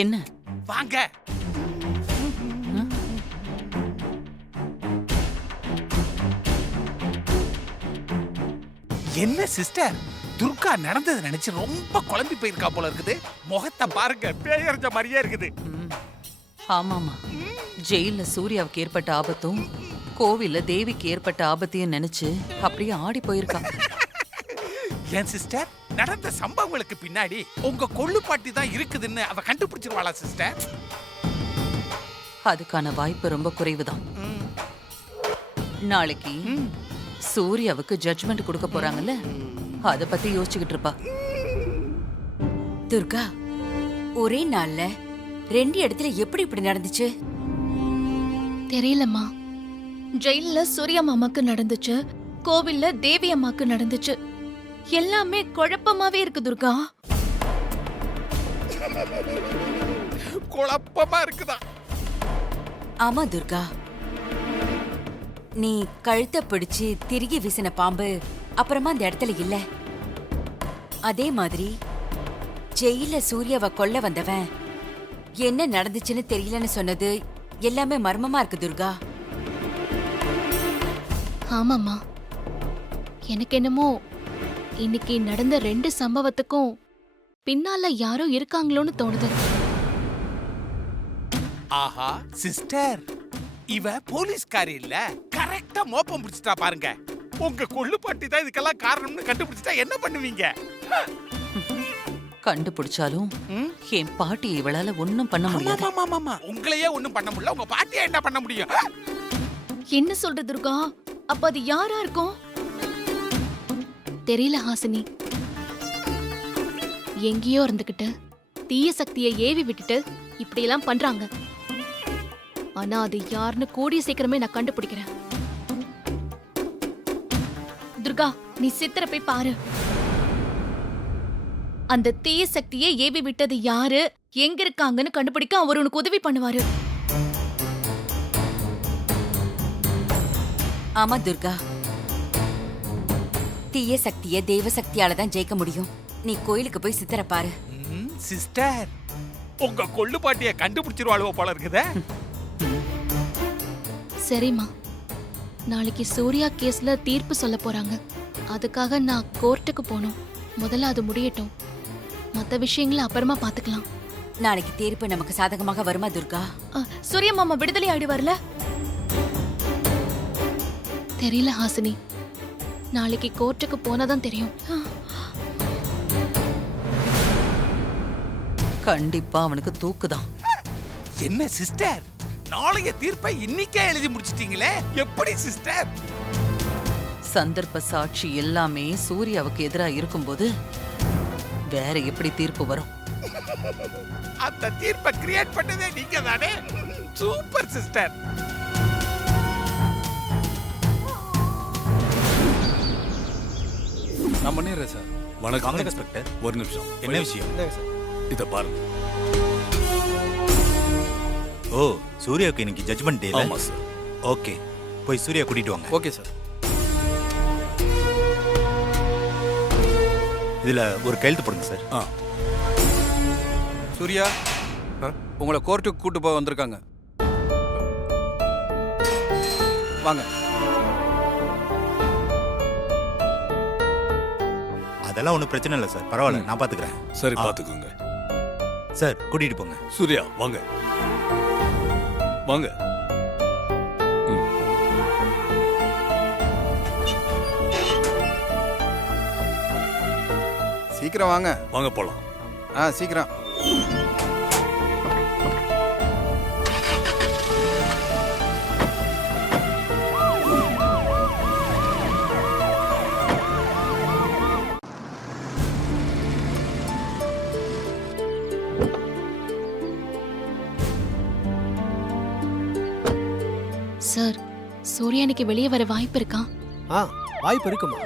என்ன? வாங்க. என்ன சிஸ்டர், துர்கா நடந்தது நினைச்சு ரொம்ப குழம்பி போயிருக்கா போல இருக்குது. முகத்தை பாருங்க, பேயறிஞ்ச மாதிரியே இருக்குது. ஆமாமா, ஜெயில சூர்யாவுக்கு ஏற்பட்ட ஆபத்தும் கோவில்ல தேவிக்கு ஏற்பட்ட ஆபத்தையும் நினைச்சு அப்படியே ஆடி போயிருக்கா. ஏன் சிஸ்டர், நடந்த சம்பவங்களுக்கு பின்னாடி உங்க கொள்ளுப்பாட்டி தான் இருக்குதுன்னு அவ கண்டுபிடிச்சிருவாளா சிஸ்டர்? அதுக்கான வாய்ப்பு ரொம்ப குறைவுதான். நாளைக்கு சூர்யாவுக்கு ஜட்ஜ்மெண்ட் கொடுக்க போறாங்கல்ல, அத பத்தி யோசிச்சுக்கிட்டு இருப்பா. துர்கா, ஒரே நாள்ல 2 இடத்துல எப்படி இப்படி நடந்துச்சு? தெரியலம்மா. ஜெயில்ல சூர்யா மாமாக்கு நடந்துச்சு, கோவில்ல தேவி அம்மாக்கு நடந்துச்சு. எல்லாமே குழப்பமாவே இருக்கு துர்கா. குழப்பமா இருக்குதா? ஆமா துர்கா, நீ கழுத்தை பிடிச்சு திருகி வீசின பாம்பு அப்புறமா அந்த இடத்துல இல்ல. அதே மாதிரி ஜெயில சூர்யாவை கொல்ல வந்தவன் என்ன நடந்துச்சுன்னு தெரியலன்னு சொன்னது எல்லாமே மர்மமா இருக்கு துர்கா. ஆமாம்மா, எனக்கு என்னமோ இன்னைக்கு நடந்த 2 சம்பவத்துக்கும் பின்னால யாரோ இருக்காங்களோன்னு தோணுது. ஆஹா சிஸ்டர், இவ போலீஸ்காரி இல்ல, கரெக்டா மோப்பம் பிடிச்சிட்டா பாருங்க. உங்க கொள்ளுப்பாட்டி தான் இதுக்கெல்லாம் காரணம்னு கண்டுபிடிச்சிட்டா என்ன பண்ணுவீங்க? கண்டுபிடிச்சாலும் என் பாட்டி இவளால ஒண்ணும் பண்ண முடியாது. உங்களையே ஒண்ணும் பண்ண முடியல, உங்க பாட்டியா என்ன பண்ண முடியும்? என்ன சொல்ற துர்கா? அப்ப அது யாரா இருக்கும்? தெரியல ஹாசினி. எங்கேயோ இருந்துகிட்டு தீய சக்தியை ஏவி விட்டுட்டு இப்படி எல்லாம் பண்றாங்க. ஆனா அது யாருன்னு கூடிய சீக்கிரமே நான் கண்டுபிடிக்கிறேன். துர்கா, நீ சித்திர போய் பாரு. அந்த தீய சக்தியை ஏவி விட்டது யாரு, எங்க இருக்காங்கன்னு கண்டுபிடிக்க அவர் உனக்கு உதவி பண்ணுவாரு. ஆமா துர்கா, தீய சக்திய தெய்வ சக்தியால தான் ஜெயிக்க முடியும். நீ கோயிலுக்கு போய் சித்திர பாரு. சிஸ்டர், உங்க கொள்ளுப்பாட்டிய கண்டுபிடிச்சிருவாளுவோ போல இருக்குதே. சரிம்மா, நாளைக்கு சூர்யா கேஸ்ல தீர்ப்பு சொல்ல போறாங்க. அதுக்காக நான் கோர்ட்டுக்கு போகணும். முதல்ல அது முடியட்டும், மத்த விஷயங்களை அப்புறமா பாத்துக்கலாம். நாளைக்கு தீர்ப்பு நமக்கு சாதகமாக வருமா துர்கா? சூர்யா மாமா விடுதலை ஆயிடுவார்ல? தெரியல ஹாசினி, நாளைக்கு கோர்ட்டுக்கு போனாதான் தெரியும். கண்டிப்பா அவனுக்கு தூக்குதான். என்ன சிஸ்டர், நாளைய தீர்ப்பை இன்னைக்கே எழுதி முடிச்சிட்டீங்களே, எப்படி சிஸ்டர்? சந்தர்ப்ப சாட்சி எல்லாமே சூர்யாவுக்கு எதிரா இருக்கும்போது வேற எப்படி தீர்ப்பு வரும்? அந்த தீர்ப்பை கிரியேட் பண்ணதே நீங்க தானே. Super sister. நான் பண்ணிடுறேன் சார். வணக்கம் இன்ஸ்பெக்டர். ஒரு நிமிஷம். என்ன விஷயம்? இத பாருங்க. ஓ, சூர்யாவுக்கு இன்னைக்கு ஜட்ஜ்மெண்ட் டே. ஆமா சார். ஓகே, போய் சூர்யா கூட்டிட்டு வாங்க. Okay sir. இதுல ஒரு கையெழுத்து போடுங்க சார். சூர்யா, உங்களை கோர்ட்டுக்கு கூட்டு போக வந்திருக்காங்க. வாங்க. அதெல்லாம் ஒன்றும் பிரச்சனை இல்லை சார், பரவாயில்ல, நான் பார்த்துக்கிறேன். சரி, பார்த்துக்கோங்க சார். கூட்டிட்டு போங்க. சூர்யா, வாங்க வாங்க. சீக்கிரம் வாங்க. வாங்க போலாம். சீக்கிரம். சார், சூர்யா இன்னைக்கு வெளியே வர வாய்ப்பு இருக்கா? வாய்ப்பு இருக்குமா?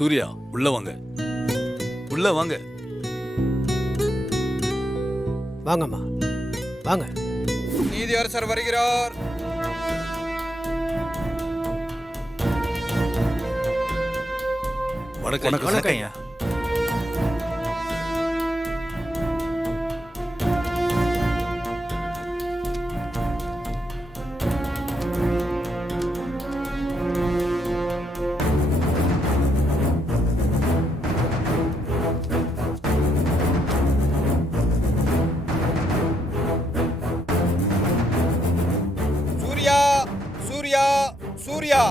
சூர்யா உள்ள வாங்க, உள்ள வாங்க. வாங்கம்மா வாங்க. நீதியரசர் வருகிறார். வணக்கம். வணக்கம் ஐயா. சூர்யா, சூர்யா, சூர்யா.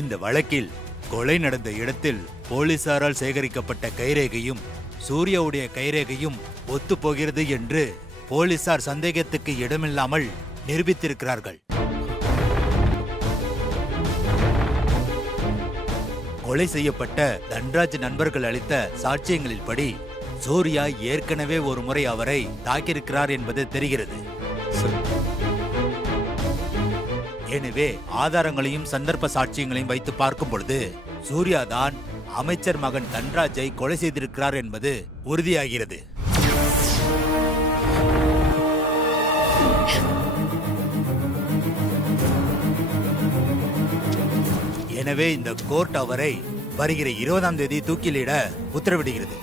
இந்த வழக்கில் கொலை நடந்த இடத்தில் போலீசாரால் சேகரிக்கப்பட்ட கைரேகையும் சூர்யாவுடைய கைரேகையும் ஒத்துப்போகிறது என்று போலீசார் சந்தேகத்துக்கு இடமில்லாமல் நிரூபித்திருக்கிறார்கள். கொலை செய்யப்பட்ட தன்ராஜ் நண்பர்கள் அளித்த சாட்சியங்களின்படி சூர்யா ஏற்கனவே ஒரு முறை அவரை தாக்கியிருக்கிறார் என்பது தெரிகிறது. எனவே ஆதாரங்களையும் சந்தர்ப்ப சாட்சியங்களையும் வைத்து பார்க்கும் பொழுது சூர்யா தான் அமைச்சர் மகன் தன்ராஜை கொலை செய்திருக்கிறார் என்பது உறுதியாகிறது. எனவே இந்த கோர்ட் அவரை வருகிற 20ஆம் தேதி தூக்கிலிட உத்தரவிடுகிறது.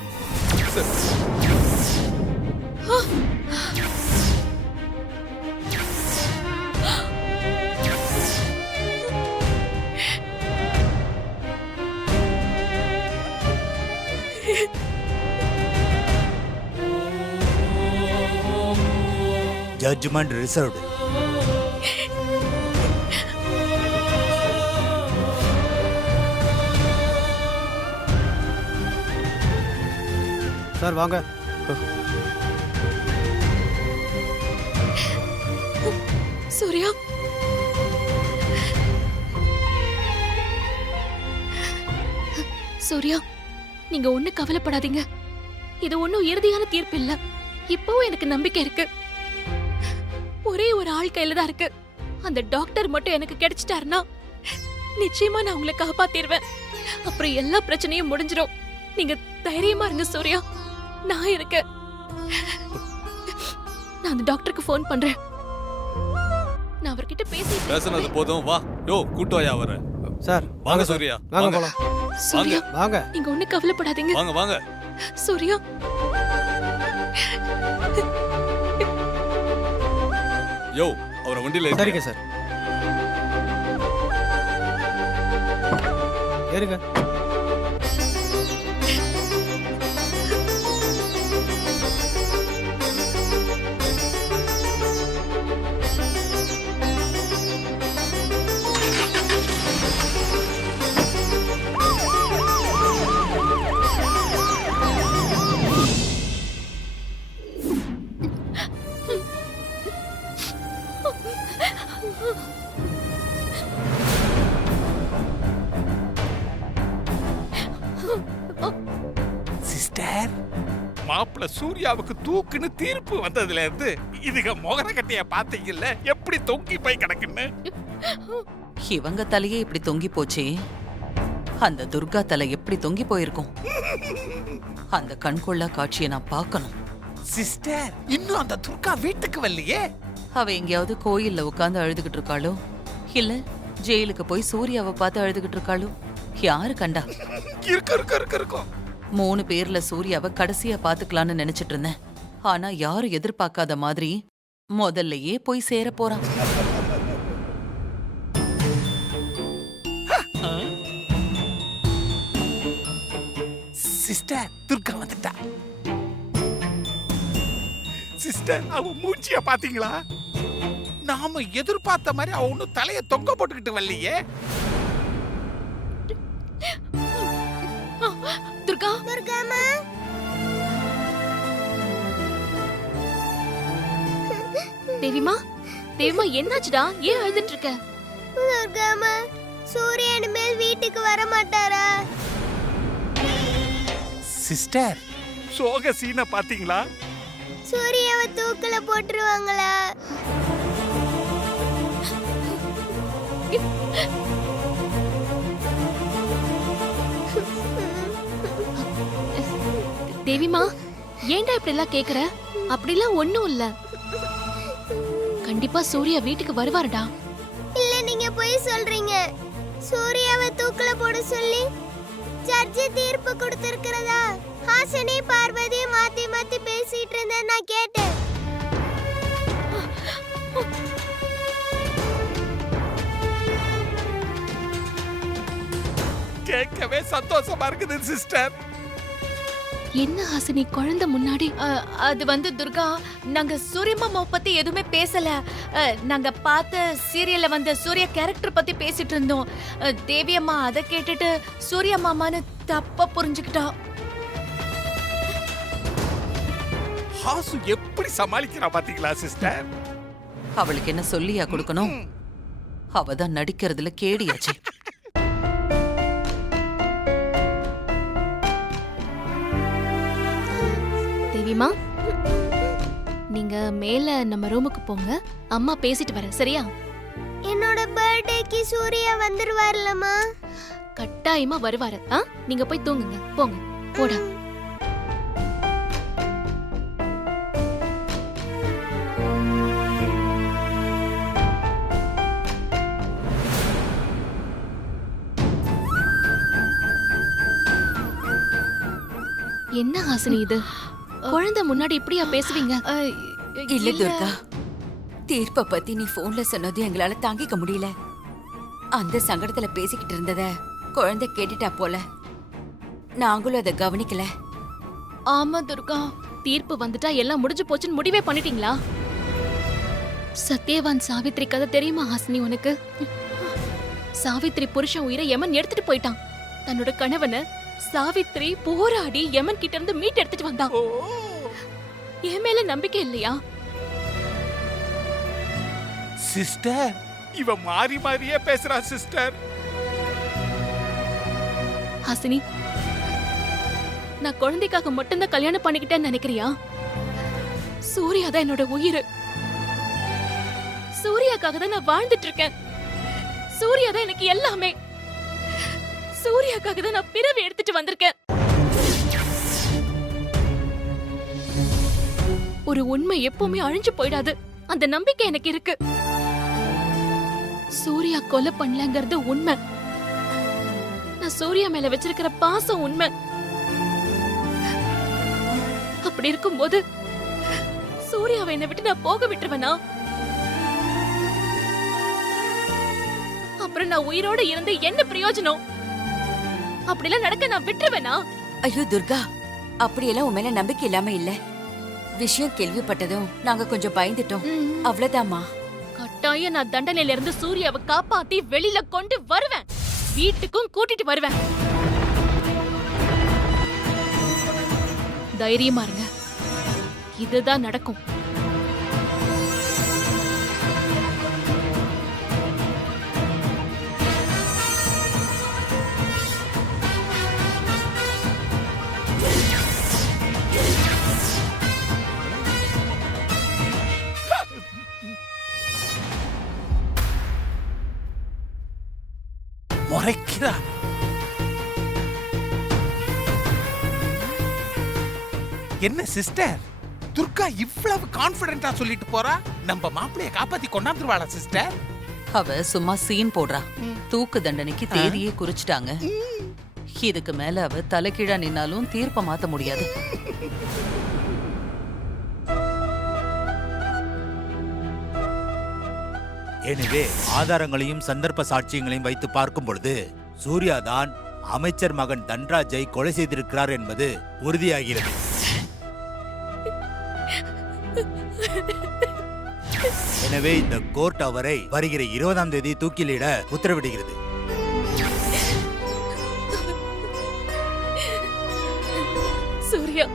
Judgment reserved. சார் வாங்க. சூர்யா, சூர்யா, நீங்க ஒண்ணு கவலைப்படாதீங்க. இது ஒண்ணும் இறுதியான தீர்ப்பு இல்ல. இப்பவும் எனக்கு நம்பிக்கை இருக்கு. ஒரே ஒரு ஆள் கையில தான் இருக்கு. அந்த டாக்டர் மட்டும் எனக்கு கிடைச்சிட்டாருன்னா நிச்சயமா நான் உங்களை காப்பாத்திடுவேன். அப்புறம் எல்லா பிரச்சனையும் முடிஞ்சிடும். நீங்க தைரியமா இருங்க சூர்யா, நான் இருக்கேன். நான் அந்த டாக்டருக்கு ஃபோன் பண்றேன். நான் அவர்கிட்ட பேசுனது போதும், வா. யோ, கூட்டோயா வர. சார் வாங்க சூர்யா, வாங்க வாங்க. போலாம். சூர்யா, வாங்க. நீங்க ஒண்ணு கவலைப்படாதீங்க. வாங்க வாங்க. சூர்யா, யோ, அவரை வண்டியில ஏத்து. சரிங்க சார். ஏறுங்க. சிஸ்டர், மாப்பிள்ள சூர்யாவுக்கு தூக்குன்னு தீர்ப்பு வந்ததுல இருந்து இதுக மொகர கட்டைய பாத்தீங்கல்ல, எப்படி தொங்கி போய் கிடக்குன்னு. இவங்க தலையே இப்படி தொங்கி போச்சே, அந்த துர்கா தலை எப்படி தொங்கி போயிருக்கும்? அந்த கண்கொள்ளா காட்சியை நான் பார்க்கணும். சிஸ்டர், இன்னும் அந்த துர்கா வீட்டுக்கு வரலையே. அவ எங்கேயாவது கோயில்ல உட்கார்ந்து அழுதுகிட்டு இருக்காளோ, இல்ல ஜெயிலுக்கு போய் சூர்யாவை பார்த்து அழுதுகிட்டு இருக்காளோ யாரு கண்டா? இருக்கும் 3 பேர்ல சூர்யாவை கடைசியா பாத்துக்கலான்னு நினைச்சிட்டு இருந்தேன். ஆனா யாரும் எதிர்பார்க்காத மாதிரி முதல்லயே போய் சேர போறான். சிஸ்டர் துர்கா வந்துட்டா. சிஸ்டர் அவ மூஞ்சிய பாத்தீங்களா? நாம எதிர்பார்த்த மாதிரி அவ ஒன்னும் தலைய தொங்க போட்டுக்கிட்டு வரலையே. துர்கா துர்காமா தேவிமா தேவிமா என்னாச்சுடா? ஏன் அழுதுட்டு இருக்க? துர்காமா சூர்யா இனிமேல் வீட்டுக்கு வர மாட்டாரா? சிஸ்டர் சோக சீனை பாத்தீங்களா? சூர்யாவை தூக்குல போட்டுருவாங்களா? தேவிமா ஏன்டா இப்படி எல்லாம் கேக்குற? அப்படிலாம் ஒண்ணும் இல்ல. கண்டிப்பா சூர்யா வீட்டுக்கு வருவாருடா. இல்ல நீங்க போய் சொல்றீங்க. சூர்யாவை தூக்குல போட சொல்லி ஜட்ஜி தீர்ப்பு கொடுத்திருக்கிறதா ஹாசினி பார்வதி மாத்தி மாத்தி பேசிட்டு இருந்த நான் கேட்டேன். கேட்கவே சந்தோஷமா இருக்குது சிஸ்டர். என்ன ஹாசினி குழந்தை முன்னாடி? அது வந்து துர்கா, நாங்க சூரியமாமா பத்தி எதுவுமே பேசல. நாங்க பார்த்த சீரியல்ல வந்த சூர்யா கேரக்டர் பத்தி பேசிட்டு இருந்தோம். தேவி அம்மா அதை கேட்டுட்டு சூர்யா மாமான்னு தப்பா புரிஞ்சுக்கிட்டா. ஹாசு எப்படி சமாளிக்கிறா பாத்தீங்களா சிஸ்டர்? அவளுக்கு என்ன சொல்லியா கொடுக்கணும்? அவதான் நடிக்கிறதுல கேடியாச்சு. தேவிமா நீங்க மேல நம்ம ரூமுக்கு போங்க. அம்மா பேசிட்டு வரேன், சரியா? என்னோட பர்த்டேக்கு சூர்யா வந்துருவார்லமா? கட்டாயமா வருவாரு. நீங்க போய் தூங்குங்க, போங்க போடா. என்ன ஹாசினி இது? குழந்தை முன்னாடி இப்படியா பேசுவீங்க? இல்ல துர்கா, தீர்ப்ப பத்தி நீ போன்ல சொன்னது எங்களால தாங்கிக்க முடியல. அந்த சங்கடத்துல பேசிக்கிட்டு இருந்தத குழந்தை கேட்டுட்டா போல. நாங்களும் அதை கவனிக்கல. ஆமா துர்கா, தீர்ப்பு வந்துட்டா எல்லாம் முடிஞ்சு போச்சுன்னு முடிவே பண்ணிட்டீங்களா? சத்யவான் சாவித்ரி கதை தெரியுமா ஹாசினி உனக்கு? சாவித்ரி புருஷன் உயிரை யமன் எடுத்துட்டு போயிட்டான். தன்னோட கணவனை சாவித்ரி போராடி யமன் கிட்ட இருந்து மீட் எடுத்துட்டு வந்தான். என் மேல நம்பிக்கை இல்லையா? சிஸ்டர் இவ மாறி மாறியே பேசுறா சிஸ்டர். ஹாசினி, நான் குழந்தைக்காக மட்டும்தான் கல்யாணம் பண்ணிக்கிட்டேன்னு நினைக்கிறியா? சூர்யா தான் என்னோட உயிர். சூர்யாக்காக தான் நான் வாழ்ந்துட்டு இருக்கேன். சூர்யா தான் எனக்கு எல்லாமே. சூர்யாக்காக தான் நான் பிறவி எடுத்துட்டு வந்திருக்கேன். ஒரு உண்மை எப்பவுமே அழிஞ்சு போயிடாது, அந்த நம்பிக்கை எனக்கு இருக்கு. சூர்யா கொலை பண்ணலங்கிறது உண்மை. நான் சூர்யா மேல வச்சிருக்கிற பாசம் உண்மை. அப்படி இருக்கும்போது சூர்யாவை என்னை விட்டு நான் போக விட்டுருவேனா? அப்புறம் நான் உயிரோட இருந்து என்ன பிரயோஜனம்? அப்படிலாம் நடக்க நான் விட்டுருவேனா? ஐயோ துர்கா, அப்படியெல்லாம் உன் மேல நம்பிக்கை இல்லாம இல்ல. விஷயம் கேள்விப்பட்டதும் நாங்க கொஞ்சம் பயந்துட்டோம், அவ்வளவுதாம்மா. கட்டாயம் நான் தண்டனையில இருந்து சூர்யாவை காப்பாத்தி வெளியில கொண்டு வருவேன். வீட்டுக்கும் கூட்டிட்டு வருவேன். தைரியமா இருங்க, இதுதான் நடக்கும். முறைக்கிறா. என்ன சிஸ்டர், துர்கா இவ்வளவு கான்பிடென்ட்டா சொல்லிட்டு போறா? நம்ம மாப்பிளைய காப்பாத்தி கொண்டாந்துருவாளா சிஸ்டர்? அவ சும்மா சீன் போடுறா. தூக்கு தண்டனைக்கு தேதியே குறிச்சிட்டாங்க. இதுக்கு மேல அவ தலைகீழா நின்னாலும் தீர்ப்பை மாத்த முடியாது. எனவே ஆதாரங்களையும் சந்தர்ப்ப சாட்சியங்களையும் வைத்து பார்க்கும் பொழுது சூர்யா தான் அமைச்சர் மகன் தன்ராஜை கொலை செய்திருக்கிறார் என்பது உறுதியாகிறது. எனவே இந்த கோர்ட் அவரை வருகிற 20ஆம் தேதி தூக்கிலிட உத்தரவிடுகிறது. சூர்யா,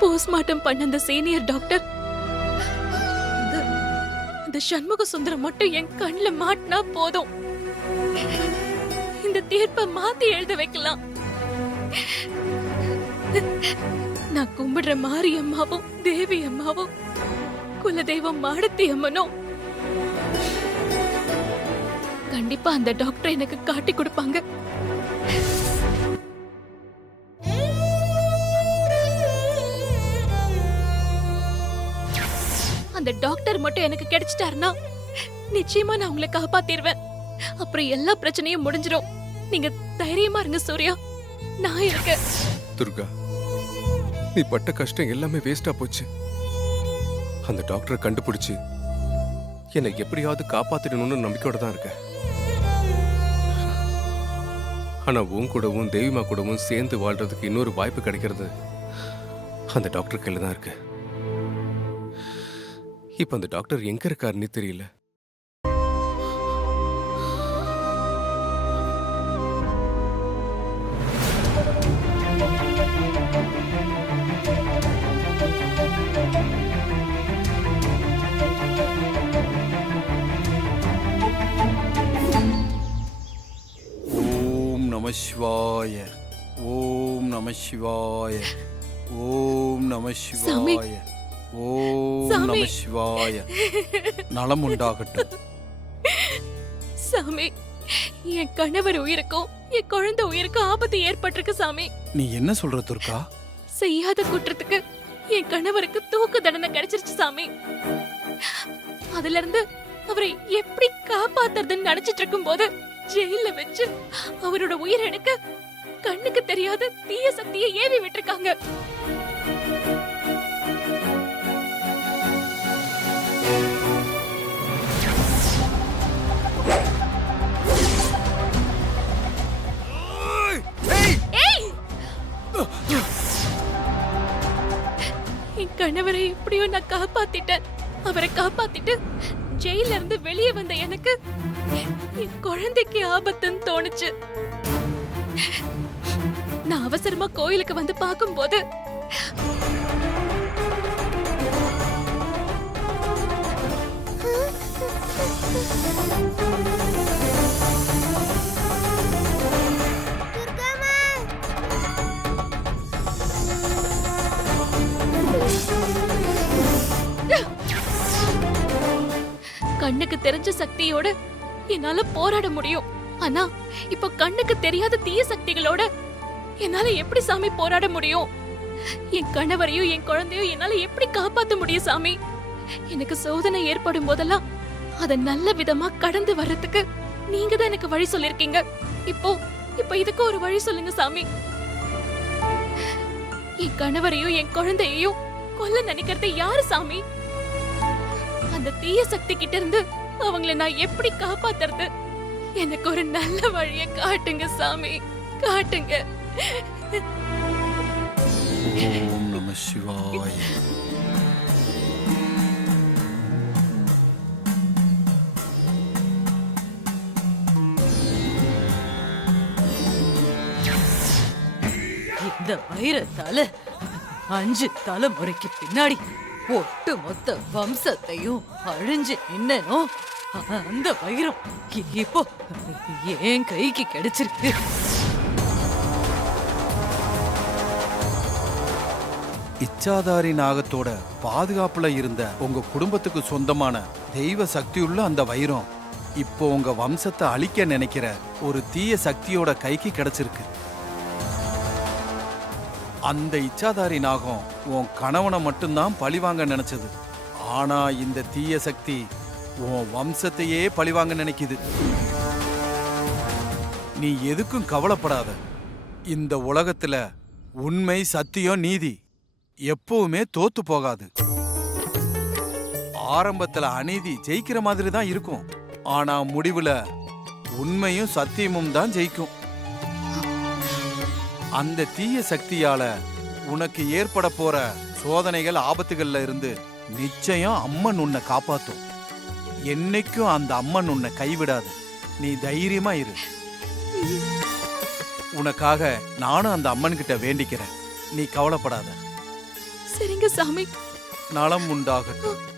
போஸ்ட்மார்ட்டம் பண்ண அந்த சீனியர் டாக்டர் இந்த சண்முக சுந்தரம் மட்டும் என் கண்ணுல மாட்டினா போதும், இந்த தீர்ப்பை மாத்தி எழுத வைக்கலாம். நான் கும்பிடுற மாரி அம்மாவும் தேவி அம்மாவும் குலதெய்வம் மாடத்தி அம்மனும் கண்டிப்பா அந்த டாக்டர் எனக்கு காட்டி கொடுப்பாங்க. அந்த டாக்டர் மட்டும் எனக்கு கிடைச்சிட்டாருன்னா நிச்சயமா நான் உங்களை காப்பாத்திடுவேன். அப்புறம் எல்லா பிரச்சனையும் முடிஞ்சிடும். நீங்க தைரியமா இருங்க சூர்யா, நான் இருக்கேன். துர்கா, நீ பட்ட கஷ்டம் எல்லாமே வேஸ்டா போச்சு. அந்த டாக்டரை கண்டுபிடிச்சு என்னை எப்படியாவது காப்பாத்திடணும்னு நம்பிக்கையோட தான் இருக்க. ஆனா உன் கூடவும் தேவிமா கூடவும் சேர்ந்து வாழ்றதுக்கு இன்னொரு வாய்ப்பு கிடைக்கிறது அந்த டாக்டர் கையில தான் இருக்கு. இப்ப அந்த டாக்டர் எங்க இருக்காருன்னு தெரியல. ஓம் நம சிவாய, ஓம் நம சிவாய, ஓம் நம சிவாய, ஓம் நம சிவாய. நலம் உண்டாகட்டும். சாமி, என் கணவர் உயிருக்கும் என் குழந்தை உயிருக்கும் ஆபத்து ஏற்பட்டிருக்கு சாமி. நீ என்ன சொல்ற துர்கா? செய்யாத குற்றத்துக்கு என் கணவருக்கு தூக்கு தண்டனை கிடைச்சிருச்சு சாமி. அதுல இருந்து அவரை எப்படி காப்பாத்துறதுன்னு நினைச்சிட்டு இருக்கும் போது ஜெயில வச்சு அவரோட உயிர் எடுக்க கண்ணுக்கு தெரியாத தீய சக்தியை ஏவி விட்டுருக்காங்க. என் கணவரை எப்படியோ நான் காப்பாத்திட்டேன். அவரை காப்பாத்திட்டு ஜெயில இருந்து வெளியே வந்த எனக்கு என் குழந்தைக்கு ஆபத்துன்னு தோணுச்சு. நான் அவசரமா கோயிலுக்கு வந்து பார்க்கும்போது கண்ணுக்கு தெரிஞ்ச சக்தியோட என்னால போராட முடியும். ஆனா இப்ப கண்ணுக்கு தெரியாத தீய சக்திகளோட என்னால எப்படி சாமி போராட முடியும்? என் கணவரையும் என் குழந்தையும் என்னால எப்படி காப்பாத்த முடியும் சாமி? எனக்கு சோதனை ஏற்படும் போதெல்லாம் அத நல்ல விதமா கடந்து வர்றதுக்கு நீங்க தான் எனக்கு வழி சொல்லிருக்கீங்க. இப்போ இதுக்கு ஒரு வழி சொல்லுங்க சாமி. என் கணவரையும் என் குழந்தையையும் கொல்ல நினைக்கிறது யாரு சாமி? அந்த தீய சக்தி கிட்ட இருந்து அவங்கள நான் எப்படி காப்பாத்துறது? எனக்கு ஒரு நல்ல வழிய காட்டுங்க சாமி, காட்டுங்க. ஓம் நம சிவாய. இந்த வைரத்தால 5 தலைமுறைக்கு பின்னாடி ஒட்டு மொத்த வம்சத்தையும் அழிஞ்சு நின்னனோ அந்த வைரம் இப்போ என் கைக்கு கிடைச்சிருக்கு. இச்சாதாரி நாகத்தோட பாதுகாப்புல இருந்த உங்க குடும்பத்துக்கு சொந்தமான தெய்வ சக்தியுள்ள அந்த வைரம் இப்போ உங்க வம்சத்தை அழிக்க நினைக்கிற ஒரு தீய சக்தியோட கைக்கு கிடைச்சிருக்கு. அந்த இச்சாதாரி நாகம் உன் கணவனை மட்டும்தான் பழிவாங்க நினைச்சது. ஆனா இந்த தீய சக்தி உன் வம்சத்தையே பழிவாங்க நினைக்குது. நீ எதுக்கும் கவலைப்படாத. இந்த உலகத்துல உண்மை, சத்தியம், நீதி எப்பவுமே தோத்து போகாது. ஆரம்பத்துல அநீதி ஜெயிக்கிற மாதிரி தான் இருக்கும். ஆனா முடிவுல உண்மையும் சத்தியமும் தான் ஜெயிக்கும். அந்த தீய சக்தியால உனக்கு ஏற்பட போற சோதனைகள், ஆபத்துகள்ல இருந்து நிச்சயம் அம்மன் உன்னை காப்பாத்தும். என்னைக்கும் அந்த அம்மன் உன்னை கைவிடாது. நீ தைரியமா இரு. உனக்காக நானும் அந்த அம்மன் கிட்ட வேண்டிக்கிறேன். நீ கவலைப்படாத. சரிங்க சாமி. நலம் உண்டாகட்டும்.